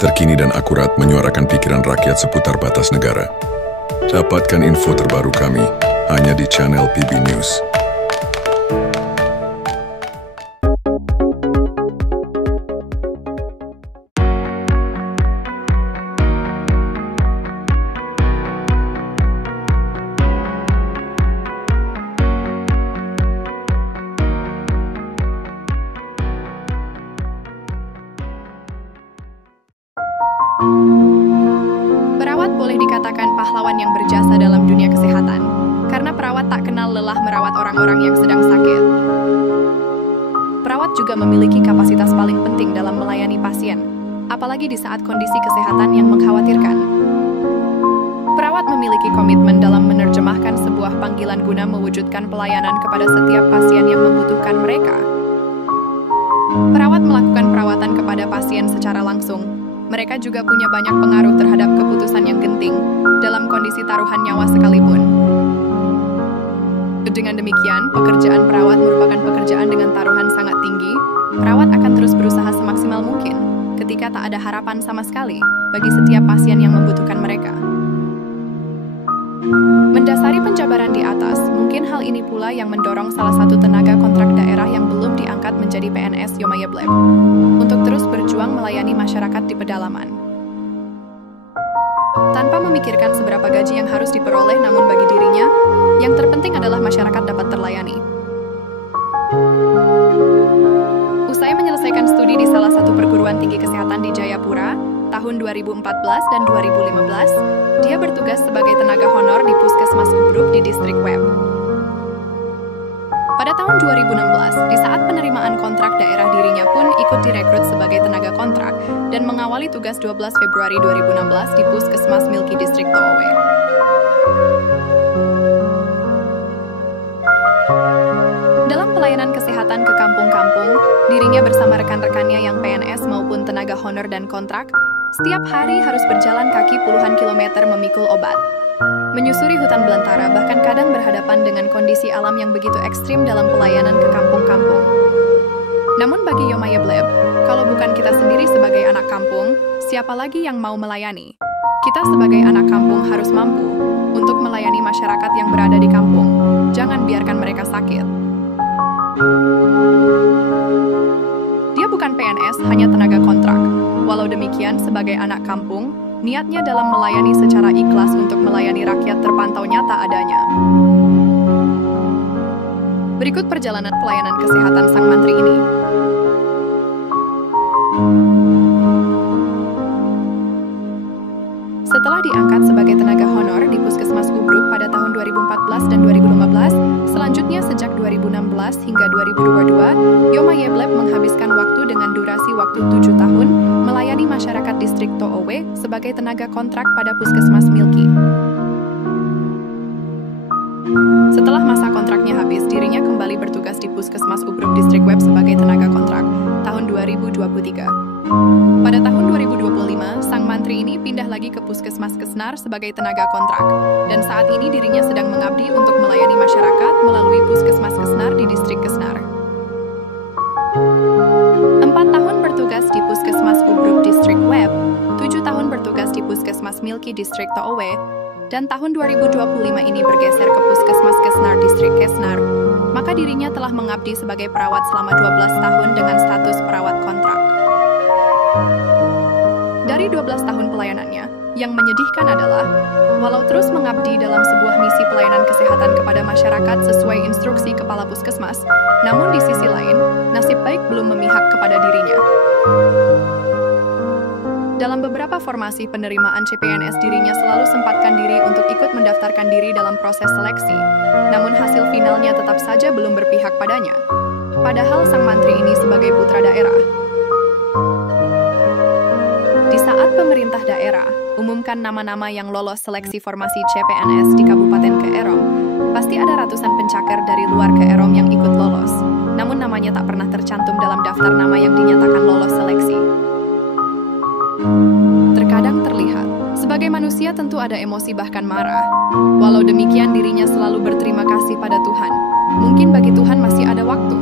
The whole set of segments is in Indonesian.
terkini dan akurat menyuarakan pikiran rakyat seputar batas negara. Dapatkan info terbaru kami hanya di channel PB News. Perawat boleh dikatakan pahlawan yang berjasa dalam dunia kesehatan, karena perawat tak kenal lelah merawat orang-orang yang sedang sakit. Perawat juga memiliki kapasitas paling penting dalam melayani pasien, apalagi di saat kondisi kesehatan yang mengkhawatirkan. Perawat memiliki komitmen dalam menerjemahkan sebuah panggilan guna mewujudkan pelayanan kepada setiap pasien yang membutuhkan mereka. Perawat melakukan perawatan kepada pasien secara langsung. Mereka juga punya banyak pengaruh terhadap keputusan yang genting dalam kondisi taruhan nyawa sekalipun. Dengan demikian, pekerjaan perawat merupakan pekerjaan dengan taruhan sangat tinggi. Perawat akan terus berusaha semaksimal mungkin ketika tak ada harapan sama sekali bagi setiap pasien yang membutuhkan mereka. Mendasari penjabaran di atas, mungkin hal ini pula yang mendorong salah satu tenaga kontrak daerah yang belum diangkat menjadi PNS Yomaya Bleb untuk terus berjuang melayani masyarakat di pedalaman. Tanpa memikirkan seberapa gaji yang harus diperoleh, namun bagi dirinya, yang terpenting adalah masyarakat dapat terlayani. Usai menyelesaikan studi di salah satu perguruan tinggi kesehatan di Jayapura, tahun 2014 dan 2015, dia bertugas sebagai tenaga honor di Puskesmas Ubruk di Distrik Web. Pada tahun 2016, di saat penerimaan kontrak daerah, dirinya pun ikut direkrut sebagai tenaga kontrak dan mengawali tugas 12 Februari 2016 di Puskesmas Milki Distrik To'owe. Dalam pelayanan kesehatan ke kampung-kampung, dirinya bersama rekan-rekannya yang PNS maupun tenaga honor dan kontrak, setiap hari harus berjalan kaki puluhan kilometer memikul obat, menyusuri hutan belantara, bahkan kadang berhadapan dengan kondisi alam yang begitu ekstrim dalam pelayanan ke kampung-kampung. Namun bagi Yomaya Bleb, kalau bukan kita sendiri sebagai anak kampung, siapa lagi yang mau melayani? Kita sebagai anak kampung harus mampu untuk melayani masyarakat yang berada di kampung. Jangan biarkan mereka sakit. Dia bukan PNS, hanya tenaga kontrak. Walau demikian, sebagai anak kampung, niatnya dalam melayani secara ikhlas untuk melayani rakyat terpantau nyata adanya. Berikut perjalanan pelayanan kesehatan sang mantri ini. Setelah diangkat sebagai tenaga honor di Puskesmas Ubruk pada tahun 2014 dan 2015, selanjutnya sejak 2016 hingga 2022, Yomaya Bleb menghabiskan waktu dengan durasi waktu 7 tahun melayani masyarakat Distrik To'owe sebagai tenaga kontrak pada Puskesmas Milki. Setelah masa kontraknya habis, dirinya kembali bertugas di Puskesmas Ubruk Distrik Web sebagai tenaga kontrak tahun 2023. Pada tahun 2025, sang mantri ini pindah lagi ke Puskesmas Kesnar sebagai tenaga kontrak, dan saat ini dirinya sedang mengabdi untuk melayani masyarakat melalui Puskesmas Kesnar di Distrik Kesnar. 4 tahun bertugas di Puskesmas Ubruk Distrik Web, 7 tahun bertugas di Puskesmas Milki Distrik To'owe, dan tahun 2025 ini bergeser ke Puskesmas Kesnar Distrik Kesnar, maka dirinya telah mengabdi sebagai perawat selama 12 tahun dengan status perawat kontrak. Dari 12 tahun pelayanannya, yang menyedihkan adalah, walau terus mengabdi dalam sebuah misi pelayanan kesehatan kepada masyarakat sesuai instruksi Kepala Puskesmas, namun di sisi lain, nasib baik belum memihak kepada dirinya. Dalam beberapa formasi penerimaan CPNS, dirinya selalu sempatkan diri untuk ikut mendaftarkan diri dalam proses seleksi, namun hasil finalnya tetap saja belum berpihak padanya. Padahal sang mantri ini sebagai putra daerah. Di saat pemerintah daerah umumkan nama-nama yang lolos seleksi formasi CPNS di Kabupaten Keerom, pasti ada ratusan pencakar dari luar Keerom yang ikut lolos, namun namanya tak pernah tercantum dalam daftar nama yang dinyatakan lolos seleksi. Terkadang terlihat, sebagai manusia tentu ada emosi bahkan marah. Walau demikian, dirinya selalu berterima kasih pada Tuhan. Mungkin bagi Tuhan masih ada waktu.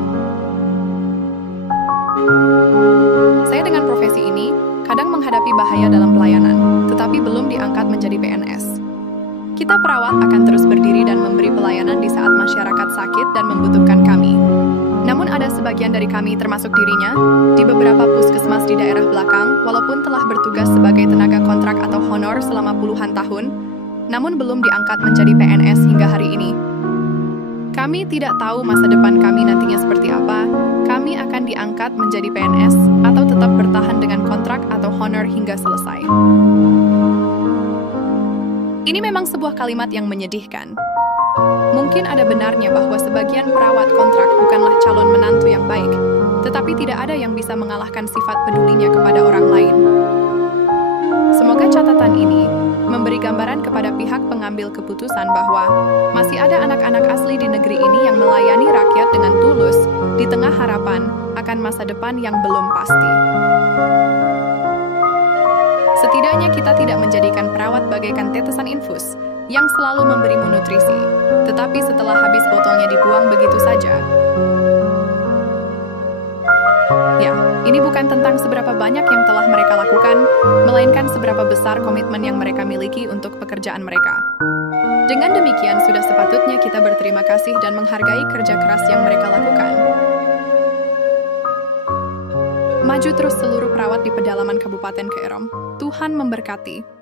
Saya dengan profesi ini kadang menghadapi bahaya dalam pelayanan, tetapi belum diangkat menjadi PNS. Kita perawat akan terus berdiri dan memberi pelayanan di saat masyarakat sakit dan membutuhkan kami. Namun ada sebagian dari kami termasuk dirinya, di beberapa puskesmas di daerah belakang, walaupun telah bertugas sebagai tenaga kontrak atau honor selama puluhan tahun, namun belum diangkat menjadi PNS hingga hari ini. Kami tidak tahu masa depan kami nantinya seperti apa. Kami akan diangkat menjadi PNS atau tetap bertahan dengan kontrak atau honor hingga selesai. Ini memang sebuah kalimat yang menyedihkan. Mungkin ada benarnya bahwa sebagian perawat kontrak bukanlah calon menantu yang baik, tetapi tidak ada yang bisa mengalahkan sifat pedulinya kepada orang lain. Semoga catatan ini memberi gambaran kepada pihak pengambil keputusan bahwa masih ada anak-anak asli di negeri ini yang melayani rakyat dengan tulus di tengah harapan akan masa depan yang belum pasti. Setidaknya kita tidak menjadikan perawat bagaikan tetesan infus yang selalu memberimu nutrisi, tetapi setelah habis botolnya dibuang begitu saja. Ya, ini bukan tentang seberapa banyak yang telah mereka lakukan, melainkan seberapa besar komitmen yang mereka miliki untuk pekerjaan mereka. Dengan demikian, sudah sepatutnya kita berterima kasih dan menghargai kerja keras yang mereka lakukan. Maju terus seluruh perawat di pedalaman Kabupaten Keerom. Tuhan memberkati.